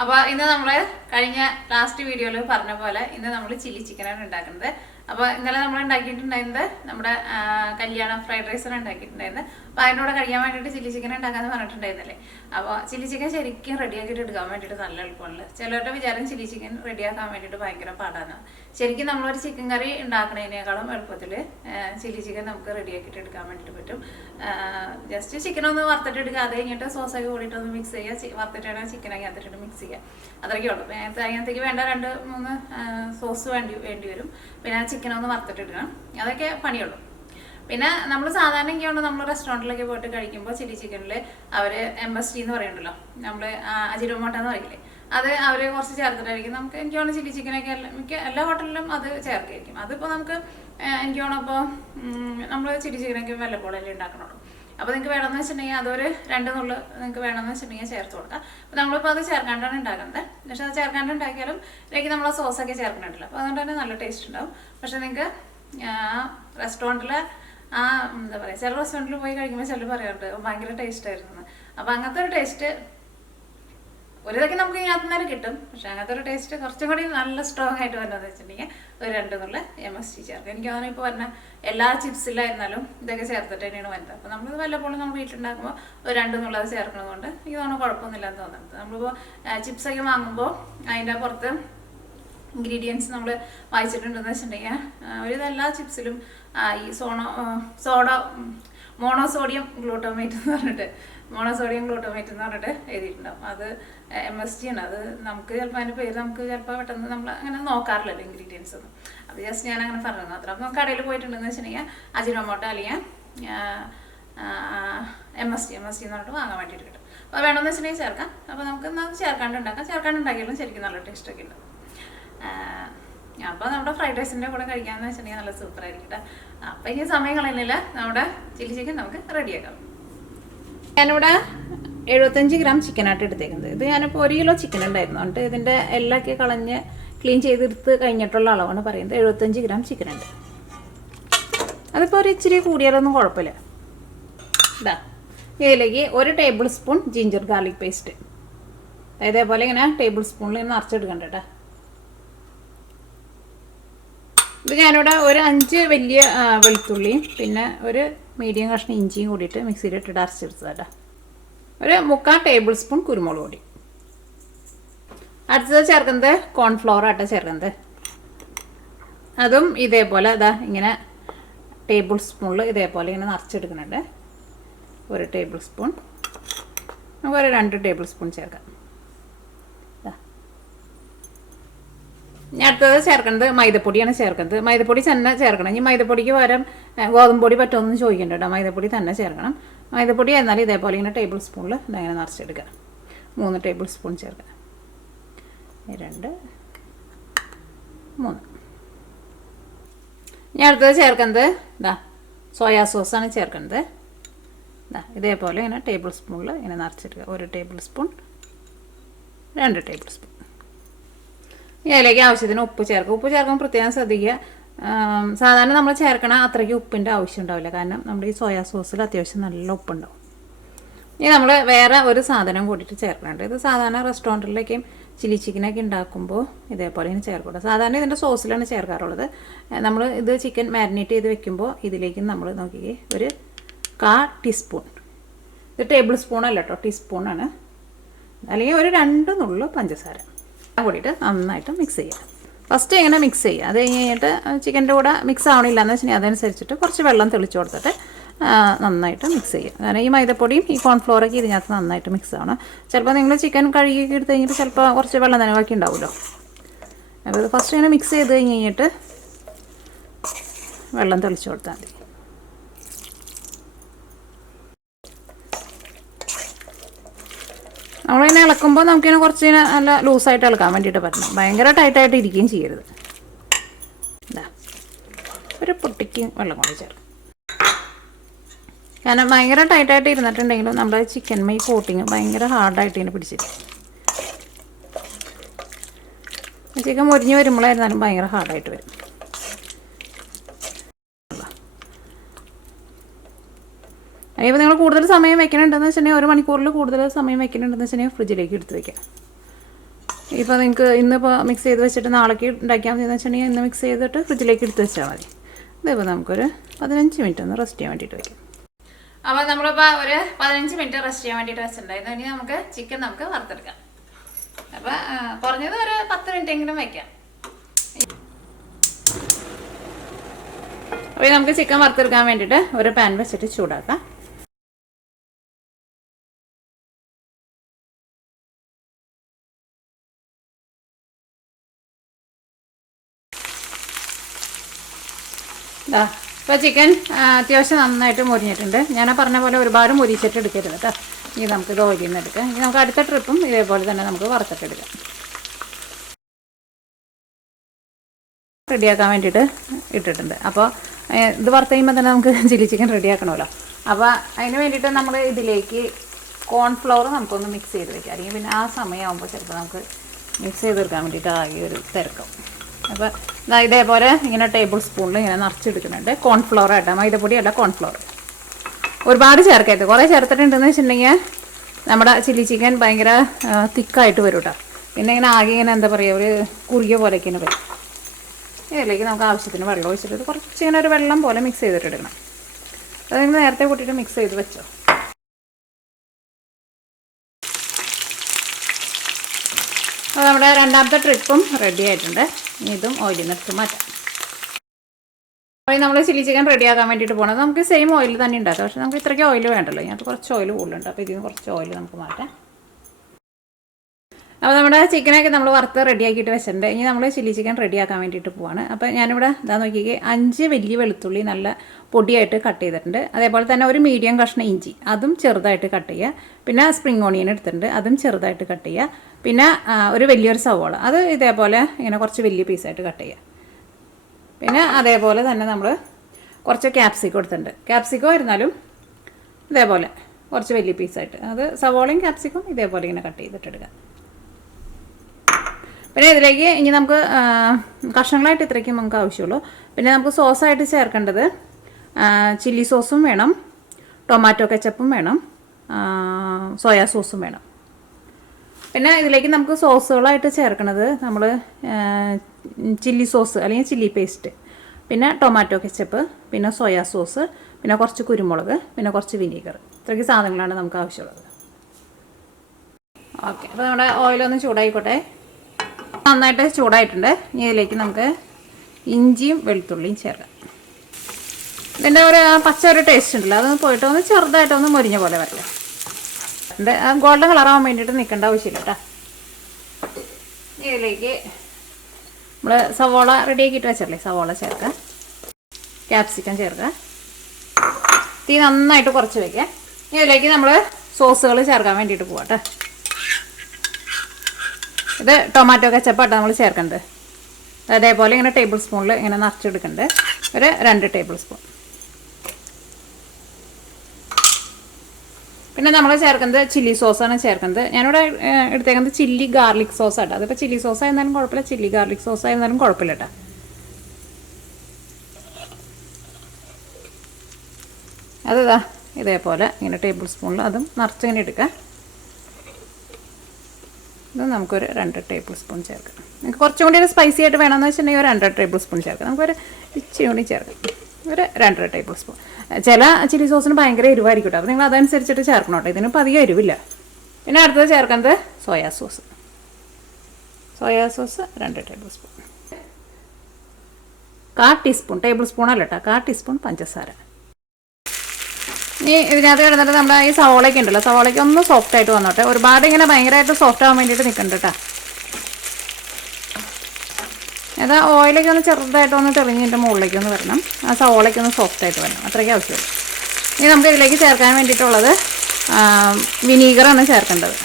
അപ്പോൾ ഇന്ന് നമ്മൾ കഴിഞ്ഞ ലാസ്റ്റ് വീഡിയോയിൽ പറഞ്ഞ പോലെ ഇന്ന് നമ്മൾ ചില്ലി ചിക്കനാണ് ഉണ്ടാക്കുന്നത്. അപ്പോൾ ഇന്നലെ നമ്മൾ ഉണ്ടാക്കിയിട്ടുണ്ടായിരുന്നത് നമ്മുടെ കല്യാണം ഫ്രൈഡ് റൈസാണ് ഉണ്ടാക്കിയിട്ടുണ്ടായിരുന്നത്. അപ്പോൾ അതിനോട് കഴിയാൻ വേണ്ടിയിട്ട് ചില്ലി ചിക്കൻ ഉണ്ടാക്കാമെന്ന് പറഞ്ഞിട്ടുണ്ടായിരുന്നല്ലേ. അപ്പോൾ ചില്ലി ചിക്കൻ ശരിക്കും റെഡിയാക്കിയിട്ട് എടുക്കാൻ വേണ്ടിയിട്ട് നല്ല എളുപ്പമുണ്ട്. ചിലരുടെ വിചാരം ചില്ലി ചിക്കൻ റെഡിയാക്കാൻ വേണ്ടിയിട്ട് ഭയങ്കര പാടാണ്. ശരിക്കും നമ്മളൊരു ചിക്കൻ കറി ഉണ്ടാക്കുന്നതിനേക്കാളും എളുപ്പത്തിൽ ചില്ലി ചിക്കൻ നമുക്ക് റെഡിയാക്കിയിട്ട് എടുക്കാൻ വേണ്ടിയിട്ട് പറ്റും. ജസ്റ്റ് ചിക്കനൊന്ന് വറുത്തിട്ട് എടുക്കുക, അത് കഴിഞ്ഞിട്ട് സോസൊക്കെ കൂടിയിട്ടൊന്ന് മിക്സ് ചെയ്യുക, വറുത്തിട്ടാണ് ചിക്കനൊക്കെ അതിട്ടിട്ട് മിക്സ് ചെയ്യുക. അത്രയ്ക്കേ ഉള്ളൂ. അതിനകത്തേക്ക് വേണ്ട 2-3 സോസ് വേണ്ടി വരും. പിന്നെ ചിക്കനൊന്ന് വറുത്തിട്ടിടണം, അതൊക്കെ പണിയുള്ളൂ. പിന്നെ നമ്മൾ സാധാരണ ഇങ്ങനെയാണ് നമ്മൾ റെസ്റ്റോറൻറ്റിലൊക്കെ പോയിട്ട് കഴിക്കുമ്പോൾ ചില്ലി ചിക്കനിൽ അവർ MSG എന്ന് പറയുന്നുണ്ടല്ലോ, നമ്മൾ അജിനോമോട്ടോ എന്ന് പറയില്ലേ, അത് അവർ കുറച്ച് ചേർത്തിട്ടായിരിക്കും. നമുക്ക് എനിക്ക് തോന്നുന്നു ചില്ലി ചിക്കനൊക്കെ മിക്ക എല്ലാ ഹോട്ടലിലും അത് ചേർക്കായിരിക്കും. അതിപ്പോൾ നമുക്ക് എനിക്ക് തോന്നുന്നു ഇപ്പോൾ നമ്മൾ ചില്ലി ചിക്കനൊക്കെ വല്ലപ്പോഴല്ലേ ഉണ്ടാക്കണുള്ളൂ. അപ്പോൾ നിങ്ങൾക്ക് വേണമെന്ന് വെച്ചിട്ടുണ്ടെങ്കിൽ അതൊരു 2 നുള്ള് നിങ്ങൾക്ക് വേണമെന്ന് വെച്ചിട്ടുണ്ടെങ്കിൽ ചേർത്ത് കൊടുക്കാം. അപ്പോൾ നമ്മളിപ്പോൾ അത് ചേർക്കാണ്ടാണ് ഉണ്ടാക്കുന്നത്. പക്ഷേ അത് ചേർക്കാണ്ട് ഉണ്ടാക്കിയാലും ഇതിലേക്ക് നമ്മൾ സോസൊക്കെ ചേർക്കുന്നുണ്ടല്ലോ, അപ്പോൾ അതുകൊണ്ട് തന്നെ നല്ല ടേസ്റ്റ് ഉണ്ടാവും. പക്ഷേ നിങ്ങൾക്ക് റെസ്റ്റോറൻറ്റിൽ എന്താ പറയുക, ചില റെസ്റ്റോറൻറ്റിൽ പോയി കഴിക്കുമ്പോൾ ചിലർ പറയാറുണ്ട് ഭയങ്കര ടേസ്റ്റ് ആയിരുന്നു. അപ്പോൾ അങ്ങനത്തെ ഒരു ടേസ്റ്റ് ഒരു ഇതൊക്കെ നമുക്ക് ഇതിനകത്ത് തന്നെ കിട്ടും. പക്ഷെ അങ്ങനത്തെ ഒരു ടേസ്റ്റ് കുറച്ചും കൂടി നല്ല സ്ട്രോങ് ആയിട്ട് വരണമെന്ന് വെച്ചിട്ടുണ്ടെങ്കിൽ ഒരു 2 നുള്ള MSG ചേർക്കുക. എനിക്ക് തോന്നുന്നു ഇപ്പോൾ പറഞ്ഞ എല്ലാ ചിപ്സിലായിരുന്നാലും ഇതൊക്കെ ചേർത്തിട്ട് തന്നെയാണ് വരുന്നത്. അപ്പോൾ നമ്മൾ വല്ലപ്പോഴും നമ്മൾ വീട്ടിലുണ്ടാക്കുമ്പോൾ ഒരു 2 എന്നുള്ളത് ചേർക്കുന്നതുകൊണ്ട് എനിക്ക് തോന്നുന്നു കുഴപ്പമൊന്നുമില്ലാന്ന് തോന്നുന്നത്. നമ്മളിപ്പോൾ ചിപ്സൊക്കെ വാങ്ങുമ്പോൾ അതിൻ്റെ പുറത്ത് ഇൻഗ്രീഡിയൻസ് നമ്മൾ വായിച്ചിട്ടുണ്ടെന്ന് വെച്ചിട്ടുണ്ടെങ്കിൽ ഒരുവിധം ചിപ്സിലും ഈ മോണോസോഡിയം ഗ്ലൂട്ടോമേറ്റ് എന്ന് പറഞ്ഞിട്ട് എഴുതിയിട്ടുണ്ടാവും. അത് MSG ആണ്. അത് നമുക്ക് ചിലപ്പോൾ അതിൻ്റെ പേര് നമുക്ക് ചിലപ്പോൾ പെട്ടെന്ന് നമ്മൾ അങ്ങനെ നോക്കാറില്ലല്ലോ ഇൻഗ്രീഡിയൻസ് ഒന്നും. അത് ജസ്റ്റ് ഞാൻ അങ്ങനെ പറഞ്ഞത് മാത്രം. അപ്പോൾ നമുക്ക് കടയിൽ പോയിട്ടുണ്ടെന്ന് വെച്ചിട്ടുണ്ടെങ്കിൽ അജിനോമോട്ടോ അല്ലെങ്കിൽ MSG എന്ന് പറഞ്ഞിട്ട് വാങ്ങാൻ വേണ്ടിയിട്ട് കിട്ടും. അപ്പോൾ വേണമെന്ന് വെച്ചിട്ടുണ്ടെങ്കിൽ ചേർക്കാം. അപ്പോൾ നമുക്ക് ചേർക്കാണ്ട് ഉണ്ടാക്കാം. ചേർക്കാണ്ട് ഉണ്ടാക്കിയാലും ശരിക്കും നല്ല ടേസ്റ്റൊക്കെ ഉണ്ട്. അപ്പോൾ നമ്മുടെ ഫ്രൈഡ് റൈസിൻ്റെ കൂടെ കഴിക്കാമെന്ന് വെച്ചിട്ടുണ്ടെങ്കിൽ നല്ല സൂപ്പറായിരിക്കും. അപ്പോൾ ഇനി സമയം കളയുന്നില്ല, നമ്മുടെ ചില്ലി ചിക്കൻ നമുക്ക് റെഡിയാക്കാം. ഞാനിവിടെ 75 ഗ്രാം ചിക്കനായിട്ട് എടുത്തേക്കുന്നത്. ഇത് ഞാനിപ്പോൾ 1 കിലോ ചിക്കൻ ഉണ്ടായിരുന്നു. എന്നിട്ട് ഇതിൻ്റെ എല്ലൊക്കെ കളഞ്ഞ് ക്ലീൻ ചെയ്തെടുത്ത് കഴിഞ്ഞിട്ടുള്ള അളവാണ് പറയുന്നത്. 75 ഗ്രാം ചിക്കൻ ഉണ്ട്. അതിപ്പോൾ ഒരു ഇച്ചിരി കൂടിയാലൊന്നും കുഴപ്പമില്ല. ഇതാ ഇതിലേക്ക് 1 table spoon ginger garlic paste ഇതേപോലെ ഇങ്ങനെ ടേബിൾ സ്പൂണിൽ നിറച്ചെടുക്കണ്ട കേട്ടോ. ഇത് ഞാനിവിടെ ഒരു 5 വലിയ വെളുത്തുള്ളിയും പിന്നെ ഒരു മീഡിയം കഷ്ണം ഇഞ്ചിയും കൂടിയിട്ട് മിക്സിയിലിട്ടിട്ട് അരച്ചെടുത്തതാ. ഒരു 3/4 ടേബിൾ സ്പൂൺ കുരുമുളക് പൊടി. അടുത്തത് ചേർക്കുന്നത് കോൺഫ്ലവർ ആട്ടോ ചേർക്കുന്നത്. അതും ഇതേപോലെ അതാ ഇങ്ങനെ ടേബിൾ സ്പൂണിൽ ഇതേപോലെ ഇങ്ങനെ നിറച്ചെടുക്കുന്നുണ്ട്. 1 ടേബിൾ സ്പൂൺ, നമുക്ക് ഒരു 2 ടേബിൾ സ്പൂൺ ചേർക്കാം. ഞാൻ അടുത്തത് ചേർക്കുന്നത് മൈദപ്പൊടിയാണ് ചേർക്കുന്നത്. മൈദപ്പൊടി തന്നെ ചേർക്കണം. ഇനി മൈദപ്പൊടിക്ക് പകരം ഗോതമ്പ് പൊടി പറ്റുമെന്ന് ചോദിക്കണ്ട കേട്ടോ. മൈദപ്പൊടി തന്നെ ചേർക്കണം. മൈദപ്പൊടി എന്നാലും ഇതേപോലെ ഇങ്ങനെ ടേബിൾ സ്പൂണിൽ ഇതങ്ങനെ നിറച്ചെടുക്കുക. 3 ടേബിൾ സ്പൂൺ ചേർക്കുക. 2, 3. ഞാൻ അടുത്തത് ചേർക്കുന്നത് സോയാ സോസാണ് ചേർക്കുന്നത്. ഇതേപോലെ ഇങ്ങനെ ടേബിൾ സ്പൂണിൽ ഇങ്ങനെ നിറച്ചെടുക്കുക. 1 ടേബിൾ സ്പൂൺ, 2 ടേബിൾ സ്പൂൺ. ഇതിലേക്ക് ആവശ്യത്തിന് ഉപ്പ് ചേർക്കുക. ഉപ്പ് ചേർക്കുമ്പോൾ പ്രത്യേകം ശ്രദ്ധിക്കുക. സാധാരണ നമ്മൾ ചേർക്കണ അത്രയ്ക്ക് ഉപ്പിൻ്റെ ആവശ്യം ഉണ്ടാവില്ല, കാരണം നമ്മുടെ ഈ സോയാ സോസിൽ അത്യാവശ്യം നല്ല ഉപ്പുണ്ടാവും. ഇനി നമ്മൾ വേറെ ഒരു സാധനം കൂടിയിട്ട് ചേർക്കുന്നുണ്ട്. ഇത് സാധാരണ റെസ്റ്റോറൻറ്റിലേക്കും ചില്ലി ചിക്കനൊക്കെ ഉണ്ടാക്കുമ്പോൾ ഇതേപോലെ ഇങ്ങനെ ചേർക്കുക. സാധാരണ ഇതിൻ്റെ സോസിലാണ് ചേർക്കാറുള്ളത്. നമ്മൾ ഇത് ചിക്കൻ മാരിനേറ്റ് ചെയ്ത് വെക്കുമ്പോൾ ഇതിലേക്ക് നമ്മൾ നോക്കിക്കേ ഒരു 1/4 ടീസ്പൂൺ, ഇത് ടേബിൾ സ്പൂണല്ല കേട്ടോ, ടീസ്പൂണാണ്, അല്ലെങ്കിൽ ഒരു 2 നുള്ളു പഞ്ചസാര കൂടിയിട്ട് നന്നായിട്ട് മിക്സ് ചെയ്യുക. ഫസ്റ്റ് ഇങ്ങനെ മിക്സ് ചെയ്യുക. അത് കഴിഞ്ഞിട്ട് ചിക്കൻ്റെ കൂടെ മിക്സ് ആവണില്ല എന്ന് വെച്ചിട്ടുണ്ടെങ്കിൽ അതനുസരിച്ചിട്ട് കുറച്ച് വെള്ളം തെളിച്ച് കൊടുത്തിട്ട് നന്നായിട്ട് മിക്സ് ചെയ്യുക. കാരണം ഈ മൈദപ്പൊടിയും ഈ കോൺഫ്ലോറൊക്കെ ഇതിനകത്ത് നന്നായിട്ട് മിക്സ് ആവണം. ചിലപ്പോൾ നിങ്ങൾ ചിക്കൻ കഴുകി എടുത്ത് കഴിഞ്ഞിട്ട് ചിലപ്പോൾ കുറച്ച് വെള്ളം തന്നെ ബാക്കി ഉണ്ടാവുമല്ലോ. അപ്പോൾ ഫസ്റ്റ് ഇങ്ങനെ മിക്സ് ചെയ്ത് കഴിഞ്ഞിട്ട് വെള്ളം തെളിച്ച് കൊടുത്താൽ മതി. നമ്മളിങ്ങനെ ഇളക്കുമ്പോൾ നമുക്കിങ്ങനെ കുറച്ച് നല്ല ലൂസായിട്ട് ഇളക്കാൻ വേണ്ടിയിട്ട് പറ്റണം. ഭയങ്കര ടൈറ്റായിട്ട് ഇരിക്കുകയും ചെയ്യരുത്. ഒരു പൊട്ടിക്ക് വെള്ളം കൊണ്ട് ചേർക്കും. കാരണം ഭയങ്കര ടൈറ്റായിട്ട് ഇരുന്നിട്ടുണ്ടെങ്കിലും നമ്മുടെ ചിക്കൻ ഈ കോട്ടിങ് ഭയങ്കര ഹാർഡായിട്ട് ഇങ്ങനെ പിടിച്ചിരിക്കും. ചിക്കൻ മുരിഞ്ഞ് വരുമ്പോഴായിരുന്നാലും ഭയങ്കര ഹാർഡായിട്ട് വരും. ഇപ്പോൾ നിങ്ങൾ കൂടുതൽ സമയം വെക്കണുണ്ടെന്ന് വെച്ചിട്ടുണ്ടെങ്കിൽ 1 മണിക്കൂറിൽ കൂടുതൽ സമയം വെക്കണുണ്ടെന്ന് വെച്ചിട്ടുണ്ടെങ്കിൽ ഫ്രിഡ്ജിലേക്ക് എടുത്ത് വയ്ക്കാം. ഇപ്പോൾ നിങ്ങൾക്ക് ഇന്നിപ്പോൾ മിക്സ് ചെയ്ത് വെച്ചിട്ട് നാളേക്ക് ഉണ്ടാക്കിയാൽ മതി എന്ന് വെച്ചിട്ടുണ്ടെങ്കിൽ ഇന്ന് മിക്സ് ചെയ്തിട്ട് ഫ്രിഡ്ജിലേക്ക് എടുത്ത് വെച്ചാൽ മതി. ഇതിപ്പോൾ നമുക്കൊരു 15 മിനിറ്റ് ഒന്ന് റെസ്റ്റ് ചെയ്യാൻ വേണ്ടിയിട്ട് വയ്ക്കാം. അപ്പോൾ നമ്മളിപ്പോൾ ഒരു 15 മിനിറ്റ് റെസ്റ്റ് ചെയ്യാൻ വേണ്ടിയിട്ട് വെച്ചിട്ടുണ്ടായിരുന്നു. ഇനി നമുക്ക് ചിക്കൻ നമുക്ക് വറുത്തെടുക്കാം. അപ്പോൾ കുറഞ്ഞത് ഒരു 10 മിനിറ്റ് എങ്കിലും വയ്ക്കാം. അപ്പോൾ നമുക്ക് ചിക്കൻ വറുത്തെടുക്കാൻ വേണ്ടിയിട്ട് ഒരു പാൻ വെച്ചിട്ട് ചൂടാക്കാം. ഇപ്പോൾ ചിക്കൻ അത്യാവശ്യം നന്നായിട്ട് മുരിഞ്ഞിട്ടുണ്ട്. ഞാൻ പറഞ്ഞ പോലെ ഒരുപാട് മുരിച്ചിട്ട് എടുക്കരുത് കേട്ടോ. ഇനി നമുക്ക് ഇത് ഓയിലിൽ നിന്ന് എടുക്കാം. ഇനി നമുക്ക് അടുത്ത ട്രിപ്പും ഇതേപോലെ തന്നെ നമുക്ക് വറുത്തിട്ട് എടുക്കാം. റെഡിയാക്കാൻ വേണ്ടിയിട്ട് ഇട്ടിട്ടുണ്ട്. അപ്പോൾ ഇത് വറുത്ത് കഴിയുമ്പോൾ തന്നെ നമുക്ക് ചില്ലി ചിക്കൻ റെഡിയാക്കണമല്ലോ. അപ്പോൾ അതിന് വേണ്ടിയിട്ട് നമ്മൾ ഇതിലേക്ക് കോൺഫ്ലവർ നമുക്കൊന്ന് മിക്സ് ചെയ്ത് വെക്കാം. അല്ലെങ്കിൽ പിന്നെ ആ സമയമാകുമ്പോൾ ചിലപ്പോൾ നമുക്ക് മിക്സ് ചെയ്തെടുക്കാൻ വേണ്ടിയിട്ട് ആകെ ഒരു തിരക്കും. അപ്പോൾ ഇതേപോലെ ഇങ്ങനെ ടേബിൾ സ്പൂണിൽ ഇങ്ങനെ നിറച്ചെടുക്കുന്നുണ്ട്. കോൺഫ്ലവർ ആയിട്ട്, മൈദപ്പൊടിയല്ല കോൺഫ്ലവർ. ഒരുപാട് ചേർക്കരുത്. കുറേ ചേർത്തിട്ടുണ്ടെന്ന് വെച്ചിട്ടുണ്ടെങ്കിൽ നമ്മുടെ ചില്ലി ചിക്കൻ ഭയങ്കര തിക്കായിട്ട് വരും കേട്ടോ. പിന്നെ ഇങ്ങനെ ആകെ ഇങ്ങനെ എന്താ പറയുക, ഒരു കുറുകിയ പോലെയൊക്കെ ഇങ്ങനെ വരും. ഇതിലേക്ക് നമുക്ക് ആവശ്യത്തിന് വെള്ളം ഒഴിച്ചിട്ട് കുറച്ചിങ്ങനെ ഒരു വെള്ളം പോലെ മിക്സ് ചെയ്തിട്ട് എടുക്കണം. അതിന് നേരത്തെ കൂട്ടിയിട്ട് മിക്സ് ചെയ്ത് വെച്ചോ. അപ്പോൾ നമ്മുടെ രണ്ടാമത്തെ ട്രിപ്പും റെഡി ആയിട്ടുണ്ട്. ഇതും ഓയിലിൽ നിന്ന് എടുത്ത് മാറ്റാം. അപ്പോൾ നമ്മൾ ചില്ലി ചിക്കൻ റെഡിയാക്കാൻ വേണ്ടിയിട്ട് പോകണം. നമുക്ക് സെയിം ഓയിൽ തന്നെ ഉണ്ടാക്കാം. പക്ഷേ നമുക്ക് ഇത്രയ്ക്ക് ഓയിൽ വേണ്ടല്ലോ. ഇതിനകത്ത് കുറച്ച് ഓയിൽ കൂടുതലുണ്ട്. അപ്പോൾ ഇതിൽ നിന്ന് കുറച്ച് ഓയിൽ നമുക്ക് മാറ്റാം. അപ്പോൾ നമ്മുടെ ചിക്കനൊക്കെ നമ്മൾ വറുത്ത് റെഡിയാക്കിയിട്ട് വെച്ചിട്ടുണ്ട്. ഇനി നമ്മൾ ചില്ലി ചിക്കൻ റെഡിയാക്കാൻ വേണ്ടിയിട്ട് പോവാണ്. അപ്പോൾ ഞാനിവിടെ ഇതാ നോക്കിക്കേ, 5 വലിയ വെളുത്തുള്ളി നല്ല പൊടിയായിട്ട് കട്ട് ചെയ്തിട്ടുണ്ട്. അതേപോലെ തന്നെ ഒരു മീഡിയം കഷ്ണം ഇഞ്ചി, അതും ചെറുതായിട്ട് കട്ട് ചെയ്യുക. പിന്നെ സ്പ്രിംഗ് ഓണിയൻ എടുത്തിട്ടുണ്ട്, അതും ചെറുതായിട്ട് കട്ട് ചെയ്യുക. പിന്നെ ഒരു വലിയൊരു സവോള, അത് ഇതേപോലെ ഇങ്ങനെ കുറച്ച് വലിയ പീസായിട്ട് കട്ട് ചെയ്യുക. പിന്നെ അതേപോലെ തന്നെ നമ്മൾ കുറച്ച് ക്യാപ്സിക്കം എടുത്തിട്ടുണ്ട്. ക്യാപ്സിക്കം ആയിരുന്നാലും ഇതേപോലെ കുറച്ച് വലിയ പീസായിട്ട്, അത് സവോളയും ക്യാപ്സിക്കം ഇതേപോലെ ഇങ്ങനെ കട്ട് ചെയ്തിട്ടെടുക്കുക. പിന്നെ ഇതിലേക്ക് ഇനി നമുക്ക് കഷ്ണങ്ങളായിട്ട് ഇത്രയ്ക്കും നമുക്ക് ആവശ്യമുള്ളൂ. പിന്നെ നമുക്ക് സോസായിട്ട് ചേർക്കേണ്ടത് ചില്ലി സോസും വേണം, ടൊമാറ്റോ കെച്ചപ്പും വേണം, സോയാ സോസും വേണം. പിന്നെ ഇതിലേക്ക് നമുക്ക് സോസുകളായിട്ട് ചേർക്കുന്നത് നമ്മൾ ചില്ലി സോസ് അല്ലെങ്കിൽ ചില്ലി പേസ്റ്റ്, പിന്നെ ടൊമാറ്റോ കെച്ചപ്പ്, പിന്നെ സോയാ സോസ്, പിന്നെ കുറച്ച് കുരുമുളക്, പിന്നെ കുറച്ച് വിനീഗർ. ഇത്രയ്ക്ക് സാധനങ്ങളാണ് നമുക്ക് ആവശ്യമുള്ളത്. ഓക്കെ, അപ്പോൾ നമ്മുടെ ഓയിലൊന്ന് ചൂടായിക്കോട്ടെ. നന്നായിട്ട് ചൂടായിട്ടുണ്ട്. ഇനി ഇതിലേക്ക് നമുക്ക് ഇഞ്ചിയും വെളുത്തുള്ളിയും ചേർക്കാം. ഇതിൻ്റെ ഒരു പച്ച ഒരു ടേസ്റ്റ് ഉണ്ടല്ലോ, അതൊന്ന് പോയിട്ട് ഒന്ന് ചെറുതായിട്ടൊന്ന് മുരിഞ്ഞ പോലെ വരട്ടെ. ഗോൾഡൻ കളറാവാൻ വേണ്ടിയിട്ട് നിൽക്കേണ്ട ആവശ്യമില്ല കേട്ടോ. ഇതിലേക്ക് നമ്മൾ സവോള റെഡിയാക്കിയിട്ട് വെച്ചല്ലേ, സവോള ചേർക്കാം. ക്യാപ്സിക്കം ചേർക്കുക. തീ നന്നായിട്ട് കുറച്ച് വയ്ക്കുക. ഇതിലേക്ക് നമ്മൾ സോസുകൾ ചേർക്കാൻ വേണ്ടിയിട്ട് പോവാം കേട്ടോ. ഇത് ടൊമാറ്റോ കെച്ചപ്പാട്ടോ നമ്മൾ ചേർക്കേണ്ടത്. അതേപോലെ ഇങ്ങനെ ടേബിൾ സ്പൂണിൽ ഇങ്ങനെ നിറച്ചെടുക്കുന്നുണ്ട്. ഒരു 2 ടേബിൾ സ്പൂൺ. പിന്നെ നമ്മൾ ചേർക്കുന്നത് ചില്ലി സോസാണ് ചേർക്കുന്നത്. ഞാനിവിടെ എടുത്തേക്കുന്നത് ചില്ലി ഗാർലിക് സോസാട്ടോ. അതിപ്പോൾ ചില്ലി സോസ് ആയിരുന്നാലും കുഴപ്പമില്ല, ചില്ലി ഗാർലിക് സോസ് ആയിരുന്നാലും കുഴപ്പമില്ല കേട്ടോ. അതാ ഇതേപോലെ ഇങ്ങനെ ടേബിൾ സ്പൂണിൽ അതും നിറച്ചിങ്ങനെ എടുക്കുക. ഇത് നമുക്കൊരു 2 ടേബിൾ സ്പൂൺ ചേർക്കാം. നിങ്ങൾക്ക് കുറച്ചും കൂടി ഒരു സ്പൈസി ആയിട്ട് വേണമെന്ന് വെച്ചിട്ടുണ്ടെങ്കിൽ ഒരു 2 ടേബിൾ സ്പൂൺ ചേർക്കാം. നമുക്കൊരു ഇച്ചിരി കൂടി ചേർക്കാം, ഒരു 2 ടേബിൾ സ്പൂൺ. ചില ചില്ലി സോസിന് ഭയങ്കര എരിവായിരിക്കും കേട്ടോ. അപ്പോൾ നിങ്ങൾ അതനുസരിച്ചിട്ട് ചേർക്കണം കേട്ടോ. ഇതിനിപ്പോൾ അധികം എരിവില്ല. പിന്നെ അടുത്തത് ചേർക്കുന്നത് soya sauce. Soya sauce 2 table spoon. 1/4 teaspoon, table spoon അല്ല കേട്ടോ, 1/4 ടീസ്പൂൺ പഞ്ചസാര. ഇനി ഇതിനകത്ത് കിടന്നിട്ട് നമ്മുടെ ഈ സവോളയ്ക്ക് ഉണ്ടല്ലോ, സവോളയ്ക്ക് ഒന്ന് സോഫ്റ്റ് ആയിട്ട് വന്നോട്ടെ. ഒരുപാട് ഇങ്ങനെ ഭയങ്കരമായിട്ട് സോഫ്റ്റ് ആവാൻ വേണ്ടിയിട്ട് നിൽക്കണ്ട കേട്ടോ. അത് ഓയിലേക്ക് ഒന്ന് ചെറുതായിട്ടൊന്ന് തെളിഞ്ഞതിൻ്റെ മുകളിലേക്ക് ഒന്ന് വരണം. ആ സവോളയ്ക്ക് ഒന്ന് സോഫ്റ്റ് ആയിട്ട് വരണം, അത്രയ്ക്ക് ആവശ്യമുള്ളൂ. ഇനി നമുക്ക് ഇതിലേക്ക് ചേർക്കാൻ വേണ്ടിയിട്ടുള്ളത് വിനീഗറാണ് ചേർക്കേണ്ടത്.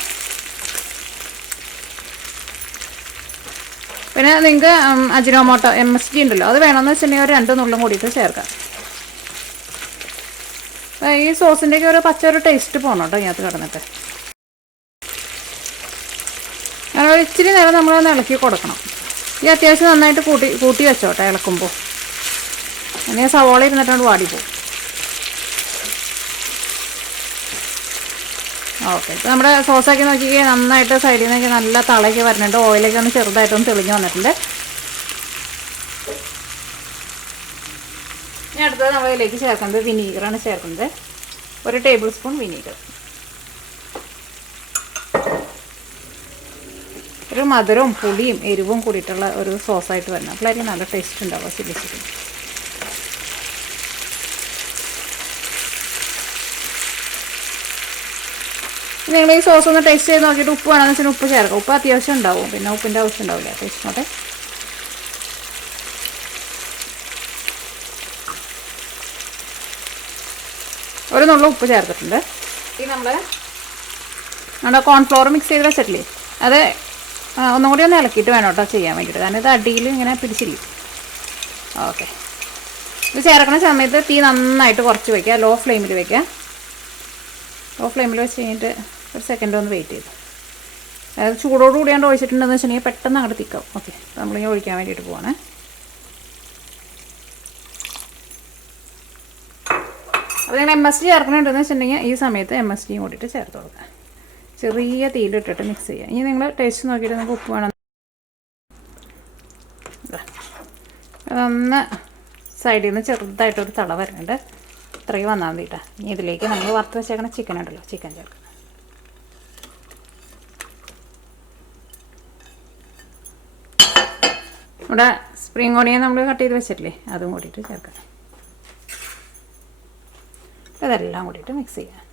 പിന്നെ നിങ്ങൾക്ക് അജിനോമോട്ടോ MSG ഉണ്ടല്ലോ, അത് വേണമെന്ന് വെച്ചിട്ടുണ്ടെങ്കിൽ ഒരു 2 നുള്ളും കൂടിയിട്ട് ചേർക്കാം. ഈ സോസിൻ്റെയൊക്കെ ഒരു പച്ച ഒരു ടേസ്റ്റ് പോകണം കേട്ടോ ഇതിനകത്ത് കിടന്നിട്ട്. അങ്ങനെ ഒരു ഇച്ചിരി നേരം നമ്മളൊന്ന് ഇളക്കി കൊടുക്കണം. ഈ അത്യാവശ്യം നന്നായിട്ട് കൂട്ടി വെച്ചോട്ടെ ഇളക്കുമ്പോൾ. അല്ലെങ്കിൽ സവോള ഇരുന്നിട്ടാണ് വാടിപ്പോവും. ഓക്കെ, ഇപ്പോൾ നമ്മുടെ സോസൊക്കെ നോക്കിയാൽ നന്നായിട്ട് സൈഡിൽ നിന്നൊക്കെ നല്ല തളയൊക്കെ വരുന്നുണ്ട്. ഓയിലൊക്കെ ഒന്ന് ചെറുതായിട്ടൊന്ന് തെളിഞ്ഞ് വന്നിട്ടുണ്ട്. ഇനി അടുത്തത് നമ്മൾ ഇതിലേക്ക് ചേർക്കുന്നത് വിനീഗറാണ് ചേർക്കുന്നത്. 1 ടേബിൾ സ്പൂൺ വിനീഗർ. ഒരു മധുരവും പുളിയും എരിവും കൂടിയിട്ടുള്ള ഒരു സോസായിട്ട് വരണം. അപ്പോഴായിരിക്കും നല്ല ടേസ്റ്റ് ഉണ്ടാവുക ചില്ലി ചിക്കൻ. നിങ്ങൾ ഈ സോസ് ഒന്ന് ടേസ്റ്റ് ചെയ്ത് നോക്കിയിട്ട് ഉപ്പ് വേണമെന്ന് വെച്ചാൽ ഉപ്പ് ചേർക്കാം. ഉപ്പ് അത്യാവശ്യം ഉണ്ടാവും, പിന്നെ ഉപ്പിൻ്റെ ആവശ്യം ഉണ്ടാവില്ല ടേസ്റ്റിനോട്ടെ. ഒരു നുള്ള ഉപ്പ് ചേർത്തിട്ടുണ്ട്. ഈ നമ്മുടെ കോൺഫ്ലവർ മിക്സ് ചെയ്ത് വെച്ചിട്ടില്ലേ, അത് ഒന്നും കൂടി ഒന്ന് ഇളക്കിയിട്ട് വേണം കേട്ടോ ചെയ്യാൻ വേണ്ടിയിട്ട്, കാരണം ഇത് അടിയിൽ ഇങ്ങനെ പിടിച്ചില്ലേ. ഓക്കെ, ഇത് ചേർക്കുന്ന സമയത്ത് തീ നന്നായിട്ട് കുറച്ച് വയ്ക്കുക, ലോ ഫ്ലെയിമിൽ വയ്ക്കുക. ലോ ഫ്ലെയിമിൽ വെച്ച് കഴിഞ്ഞിട്ട് ഒരു സെക്കൻഡ് ഒന്ന് വെയിറ്റ് ചെയ്തു. അതായത് ചൂടോട് കൂടിയാണ്ട് ഒഴിച്ചിട്ടുണ്ടെന്ന് വെച്ചിട്ടുണ്ടെങ്കിൽ പെട്ടെന്ന് അങ്ങോട്ട് തിക്കാവും. ഓക്കെ, നമ്മളിങ്ങനെ ഒഴിക്കാൻ വേണ്ടിയിട്ട് പോവാണ്. അപ്പോൾ നിങ്ങൾ MSG ചേർക്കണുണ്ടെന്ന് വെച്ചിട്ടുണ്ടെങ്കിൽ ഈ സമയത്ത് MSGയും കൂടിയിട്ട് ചേർത്ത് കൊടുക്കുക. ചെറിയ തീയിലിട്ടിട്ട് മിക്സ് ചെയ്യുക. ഇനി നിങ്ങൾ ടേസ്റ്റ് നോക്കിയിട്ട് നിങ്ങൾക്ക് ഉപ്പ് വേണം. ഒന്ന് സൈഡിൽ നിന്ന് ചെറുതായിട്ടൊരു തള വരുന്നുണ്ട്. ഇത്രയും വന്നാൽ മതി കേട്ടോ. ഇനി ഇതിലേക്ക് നമ്മൾ വറുത്ത് വെച്ചേക്കണ ചിക്കൻ ഉണ്ടല്ലോ, ചിക്കൻ ചേർക്കുക. ഇവിടെ സ്പ്രിംഗ് ഓണിയൻ നമ്മൾ കട്ട് ചെയ്ത് വെച്ചിട്ടില്ലേ, അതും കൂടിയിട്ട് ചേർക്കുക. ഇതെല്ലാം കൂടിയിട്ട് മിക്സ് ചെയ്യുക.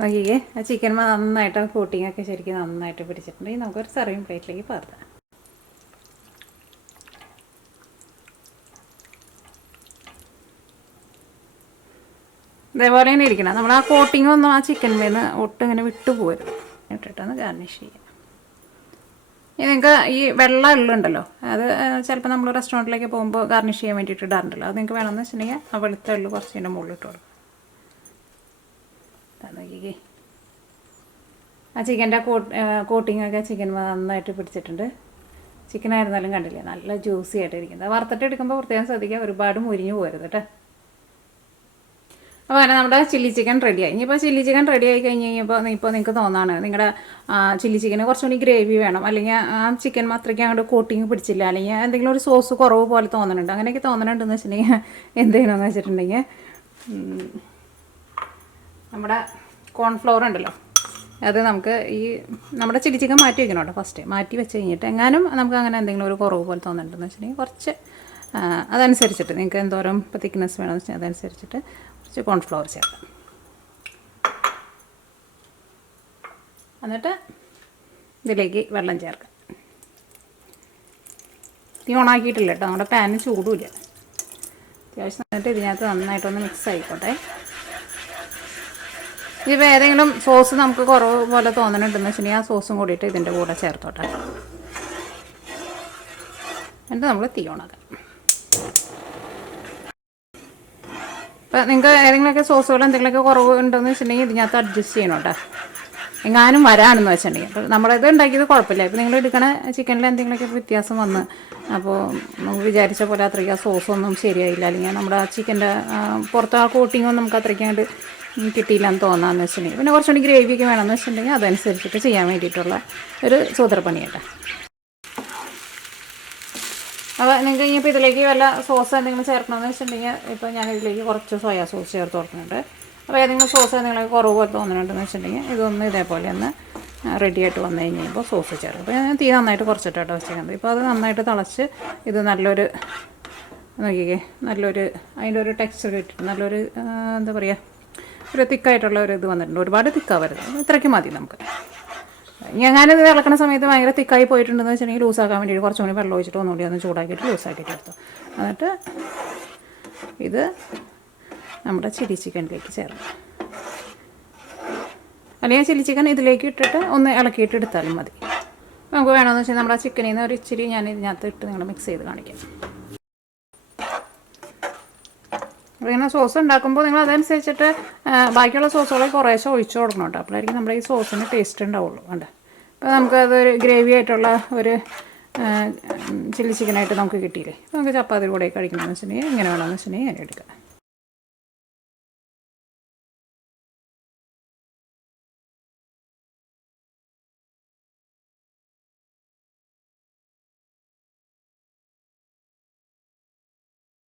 നോക്കിയേ, ആ ചിക്കൻ നന്നായിട്ട് കോട്ടിങ്ങൊക്കെ ശരിക്കും നന്നായിട്ട് പിടിച്ചിട്ടുണ്ടെങ്കിൽ നമുക്കൊരു സർവിങ് പ്ലേറ്റിലേക്ക് പകർത്താം. ഇതേപോലെ തന്നെ ഇരിക്കണം. നമ്മൾ ആ കോട്ടിങ് ഒന്നും ആ ചിക്കൻ മേന്ന് ഒട്ടും ഇങ്ങനെ വിട്ടു പോരുത്. ഇട്ടിട്ടൊന്ന് ഗാർണിഷ് ചെയ്യുക. ഇനി നിങ്ങൾക്ക് ഈ വെള്ള എള്ളുണ്ടല്ലോ, അത് ചിലപ്പോൾ നമ്മൾ റെസ്റ്റോറൻറ്റിലേക്ക് പോകുമ്പോൾ ഗാർണിഷ് ചെയ്യാൻ വേണ്ടിയിട്ട് ഇടാറുണ്ടല്ലോ, അത് നിങ്ങൾക്ക് വേണമെന്ന് വെച്ചിട്ടുണ്ടെങ്കിൽ ആ വെളുത്ത എള്ളു കുറച്ച് ഇതിൻ്റെ മുകളിൽ ഇട്ട് കൊടുക്കും. നോക്കിക്കേ, ആ ചിക്കൻ്റെ കോട്ടിങ്ങൊക്കെ ചിക്കൻ നന്നായിട്ട് പിടിച്ചിട്ടുണ്ട്. ചിക്കനായിരുന്നാലും കണ്ടില്ലേ, നല്ല ജ്യൂസി ആയിട്ട് ഇരിക്കുന്നത്. വറുത്തിട്ട് എടുക്കുമ്പോൾ പ്രത്യേകം ശ്രദ്ധിക്കുക, ഒരുപാട് മുരിഞ്ഞു പോരുത് കേട്ടോ. അപ്പോൾ അങ്ങനെ നമ്മുടെ ചില്ലി ചിക്കൻ റെഡിയായി. ഇനിയിപ്പോൾ ചില്ലി ചിക്കൻ റെഡി ആയി കഴിഞ്ഞ് കഴിഞ്ഞപ്പോൾ നിങ്ങൾക്ക് തോന്നാണ് നിങ്ങളുടെ ചില്ലി ചിക്കന് കുറച്ചുകൂടി ഗ്രേവി വേണം, അല്ലെങ്കിൽ ആ ചിക്കൻ മാത്രയ്ക്ക് അങ്ങോട്ട് കോട്ടിങ് പിടിച്ചില്ല, അല്ലെങ്കിൽ എന്തെങ്കിലും ഒരു സോസ് കുറവ് പോലെ തോന്നുന്നുണ്ട്. അങ്ങനെയൊക്കെ തോന്നുന്നുണ്ടെന്ന് വെച്ചിട്ടുണ്ടെങ്കിൽ എന്ത് ചെയ്യണമെന്ന് വെച്ചിട്ടുണ്ടെങ്കിൽ നമ്മുടെ കോൺഫ്ലവർ ഉണ്ടല്ലോ, അത് നമുക്ക് ഈ നമ്മുടെ ചില്ലി ചിക്കൻ മാറ്റി വെക്കണം കേട്ടോ. ഫസ്റ്റ് മാറ്റി വെച്ച് കഴിഞ്ഞിട്ട് എങ്ങാനും നമുക്ക് അങ്ങനെ എന്തെങ്കിലും ഒരു കുറവ് പോലെ തോന്നുന്നുണ്ടെന്ന് വെച്ചിട്ടുണ്ടെങ്കിൽ കുറച്ച് അതനുസരിച്ചിട്ട് നിങ്ങൾക്ക് എന്തോരം ഇപ്പോൾ തിക്നെസ് വേണമെന്ന് വെച്ചാൽ അതനുസരിച്ചിട്ട് കുറച്ച് കോൺഫ്ലവർ ചേർക്കാം. എന്നിട്ട് ഇതിലേക്ക് വെള്ളം ചേർക്കാം. തീ ഓണാക്കിയിട്ടില്ല കേട്ടോ, നമ്മുടെ പാനിന് ചൂടുമില്ല. അത്യാവശ്യം എന്നിട്ട് ഇതിനകത്ത് നന്നായിട്ടൊന്ന് മിക്സ് ആയിക്കോട്ടെ. ഇതിപ്പോൾ ഏതെങ്കിലും സോസ് നമുക്ക് കുറവ് പോലെ തോന്നുന്നുണ്ടെന്ന് വെച്ചിട്ടുണ്ടെങ്കിൽ ആ സോസും കൂടിയിട്ട് ഇതിൻ്റെ കൂടെ ചേർത്തോട്ടെ. എന്നിട്ട് നമ്മൾ തീ ഓണാക്കാം. ഇപ്പം നിങ്ങൾക്ക് ഏതെങ്കിലുമൊക്കെ സോസുകൾ എന്തെങ്കിലുമൊക്കെ കുറവ് ഉണ്ടെന്ന് വെച്ചിട്ടുണ്ടെങ്കിൽ ഇതിനകത്ത് അഡ്ജസ്റ്റ് ചെയ്യണം കേട്ടോ. എങ്ങാനും വരാണെന്ന് വെച്ചിട്ടുണ്ടെങ്കിൽ അപ്പോൾ നമ്മളിത് ഉണ്ടാക്കിയത് കുഴപ്പമില്ല. ഇപ്പോൾ നിങ്ങൾ എടുക്കണ ചിക്കനിൽ എന്തെങ്കിലുമൊക്കെ വ്യത്യാസം വന്ന് അപ്പോൾ നമുക്ക് വിചാരിച്ച പോലെ അത്രയ്ക്ക് ആ സോസൊന്നും ശരിയായില്ല, അല്ലെങ്കിൽ നമ്മുടെ ആ ചിക്കൻ്റെ പുറത്ത് ആ കോട്ടിങ്ങൊന്നും നമുക്ക് അത്രയ്ക്കാണ്ട് കിട്ടിയില്ലെന്ന് തോന്നാമെന്ന് വെച്ചിട്ടുണ്ടെങ്കിൽ പിന്നെ കുറച്ചുകൂടി ഗ്രേവിയൊക്കെ വേണമെന്ന് വെച്ചിട്ടുണ്ടെങ്കിൽ അതനുസരിച്ചിട്ട് ചെയ്യാൻ വേണ്ടിയിട്ടുള്ള ഒരു സൂത്രപ്പണി കേട്ടോ. അപ്പോൾ നിങ്ങൾക്ക് ഇനിയിപ്പോൾ ഇതിലേക്ക് വല്ല സോസ് എന്തെങ്കിലും ചേർക്കണമെന്ന് വെച്ചിട്ടുണ്ടെങ്കിൽ ഇപ്പോൾ ഞാൻ ഇതിലേക്ക് കുറച്ച് സോയാ സോസ് ചേർത്ത് കൊടുക്കുന്നുണ്ട്. അപ്പോൾ ഏതെങ്കിലും സോസ് എന്തെങ്കിലും കുറവ് പോലെ തോന്നുന്നുണ്ടെന്ന് വെച്ചിട്ടുണ്ടെങ്കിൽ ഇതൊന്ന് ഇതേപോലെ ഒന്ന് റെഡിയായിട്ട് വന്നു കഴിഞ്ഞപ്പോൾ സോസ് ചേർക്കും. അപ്പോൾ ഞാൻ തീ നന്നായിട്ട് കുറച്ചിട്ടാട്ടോ വെച്ചേക്കുന്നത്. ഇപ്പോൾ അത് നന്നായിട്ട് തിളച്ച് ഇത് നല്ലൊരു നോക്കിക്കേ, നല്ലൊരു അതിൻ്റെ ഒരു ടെക്സ്ചർ കിട്ടിയിട്ട് നല്ലൊരു എന്താ പറയുക, ഒരു തിക്കായിട്ടുള്ള ഒരു ഇത് വന്നിട്ടുണ്ട്. ഒരുപാട് തിക്കാവരുത്, ഇത്രയ്ക്ക് മതി നമുക്ക്. ഞാനിത് ഇളക്കണ സമയത്ത് ഭയങ്കര തിക്കായി പോയിട്ടുണ്ടെന്ന് വെച്ചിട്ടുണ്ടെങ്കിൽ ലൂസാക്കാൻ വേണ്ടിയിട്ട് കുറച്ചും കൂടി വെള്ളം ഒഴിച്ചിട്ട് ഒന്നുകൂടി ഒന്ന് ചൂടാക്കിയിട്ട് ലൂസാക്കിയിട്ട് എടുത്തു. എന്നിട്ട് ഇത് നമ്മുടെ ചില്ലി ചിക്കനിലേക്ക് ചേർക്കാം. അല്ലെങ്കിൽ ചില്ലി ചിക്കൻ ഇതിലേക്ക് ഇട്ടിട്ട് ഒന്ന് ഇളക്കിയിട്ട് എടുത്താലും മതി. നമുക്ക് വേണമെന്ന് വെച്ചാൽ നമ്മുടെ ചിക്കനിൽ നിന്ന് ഒരു ഇച്ചിരി ഞാൻ ഇതിനകത്ത് ഇട്ട് നിങ്ങൾ മിക്സ് ചെയ്ത് കാണിക്കാം. അപ്പോൾ ഇങ്ങനെ സോസ് ഉണ്ടാക്കുമ്പോൾ നിങ്ങൾ അതനുസരിച്ചിട്ട് ബാക്കിയുള്ള സോസുകളെ കുറേശ്ശെ ഒഴിച്ചു കൊടുക്കണം കേട്ടോ. അപ്പോഴായിരിക്കും നമ്മുടെ ഈ സോസിന് ടേസ്റ്റ് ഉണ്ടാവുള്ളൂ. കണ്ടോ, അപ്പോൾ നമുക്കതൊരു ഗ്രേവി ആയിട്ടുള്ള ഒരു ചില്ലി ചിക്കനായിട്ട് നമുക്ക് കിട്ടിയില്ലേ. നമുക്ക് ചപ്പാത്തി കൂടെ കഴിക്കണമെന്ന് വെച്ചിട്ടുണ്ടെങ്കിൽ ഇങ്ങനെ വേണമെന്ന് വെച്ചിട്ടുണ്ടെങ്കിൽ ഞാൻ എടുക്കാം.